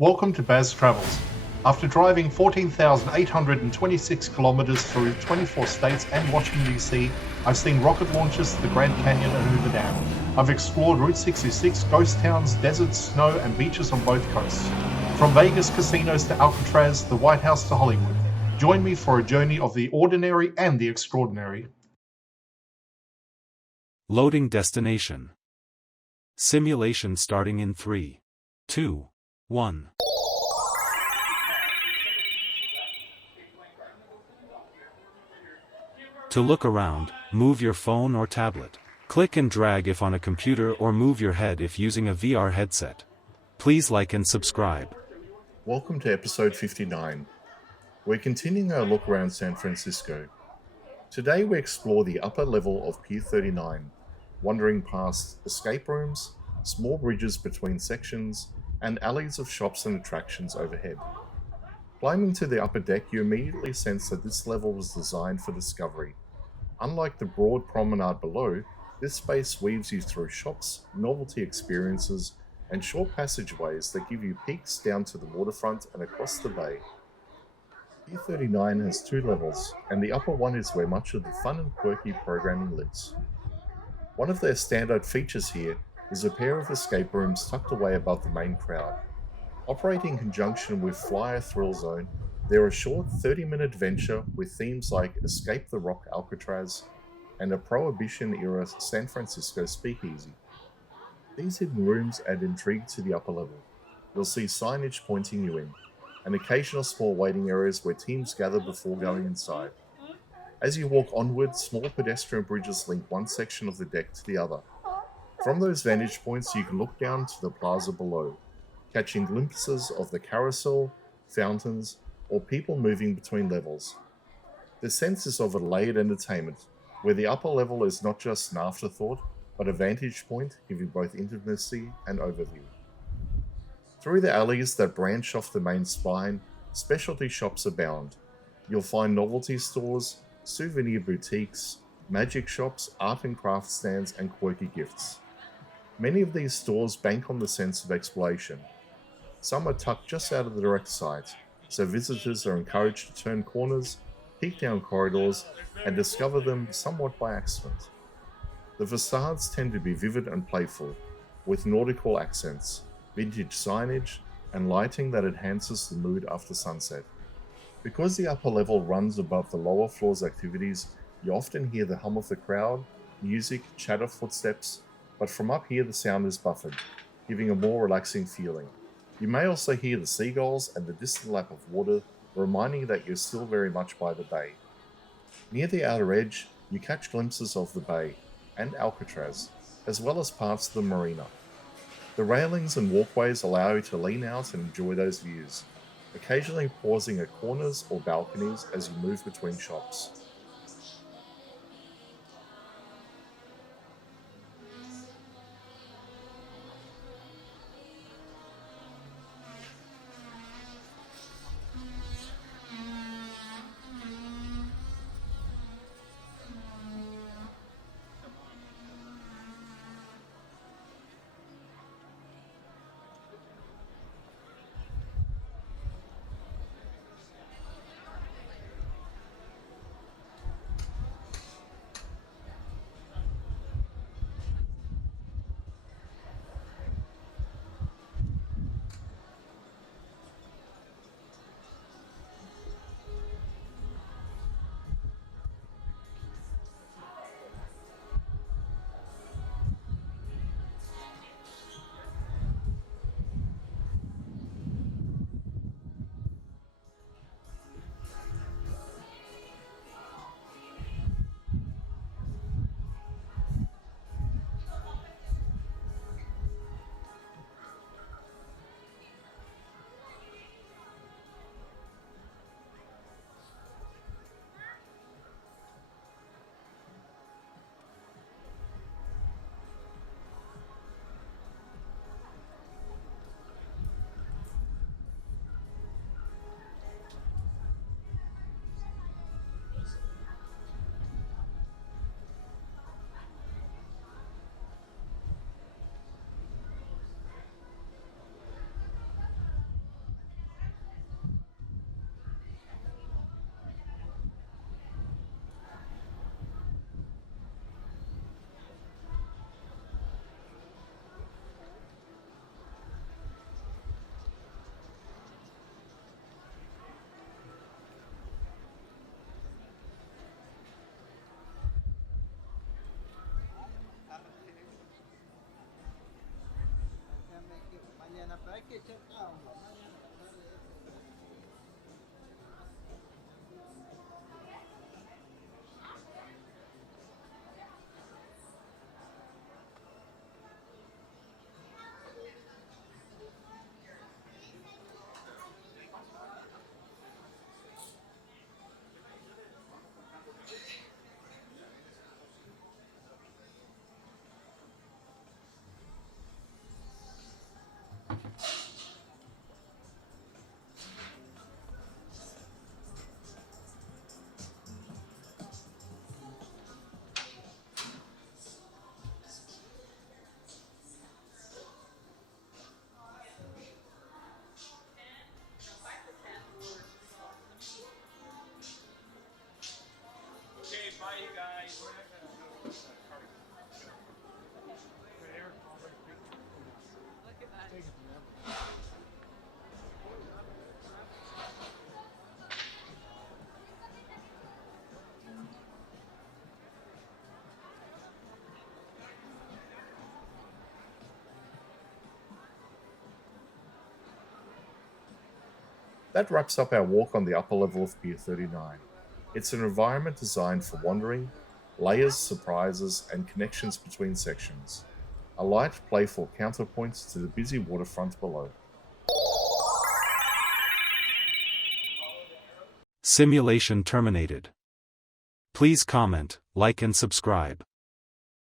Welcome to Baz Travels. After driving 14,826 kilometers through 24 states and Washington, D.C., I've seen rocket launches to the Grand Canyon and Hoover Dam. I've explored Route 66, ghost towns, deserts, snow, and beaches on both coasts. From Vegas casinos to Alcatraz, the White House to Hollywood. Join me for a journey of the ordinary and the extraordinary. Loading destination. Simulation starting in 3, 2, 1. To look around, move your phone or tablet. Click and drag if on a computer or move your head if using a VR headset. Please like and subscribe. Welcome to episode 59. We're continuing our look around San Francisco. Today we explore the upper level of Pier 39, wandering past escape rooms, small bridges between sections, and alleys of shops and attractions overhead. Climbing to the upper deck, you immediately sense that this level was designed for discovery. Unlike the broad promenade below, this space weaves you through shops, novelty experiences, and short passageways that give you peeks down to the waterfront and across the bay. Pier 39 has 2 levels, and the upper one is where much of the fun and quirky programming lives. One of their standout features here is a pair of escape rooms tucked away above the main crowd. Operating in conjunction with Flyer Thrill Zone, they're a short 30-minute venture with themes like Escape the Rock Alcatraz and a Prohibition-era San Francisco speakeasy. These hidden rooms add intrigue to the upper level. You'll see signage pointing you in, and occasional small waiting areas where teams gather before going inside. As you walk onward, small pedestrian bridges link one section of the deck to the other. From those vantage points, you can look down to the plaza below, catching glimpses of the carousel, fountains, or people moving between levels. The sense is of a layered entertainment, where the upper level is not just an afterthought, but a vantage point giving both intimacy and overview. Through the alleys that branch off the main spine, specialty shops abound. You'll find novelty stores, souvenir boutiques, magic shops, art and craft stands, and quirky gifts. Many of these stores bank on the sense of exploration. Some are tucked just out of the direct sight, so visitors are encouraged to turn corners, peek down corridors, and discover them somewhat by accident. The facades tend to be vivid and playful, with nautical accents, vintage signage, and lighting that enhances the mood after sunset. Because the upper level runs above the lower floor's activities, you often hear the hum of the crowd, music, chatter, footsteps, but from up here the sound is buffered, giving a more relaxing feeling. You may also hear the seagulls and the distant lap of water, reminding that you're still very much by the bay. Near the outer edge, you catch glimpses of the bay and Alcatraz, as well as parts of the marina. The railings and walkways allow you to lean out and enjoy those views, occasionally pausing at corners or balconies as you move between shops. That wraps up our walk on the upper level of Pier 39. It's an environment designed for wandering, layers, surprises, and connections between sections. A light, playful counterpoint to the busy waterfront below. Simulation terminated. Please comment, like and subscribe.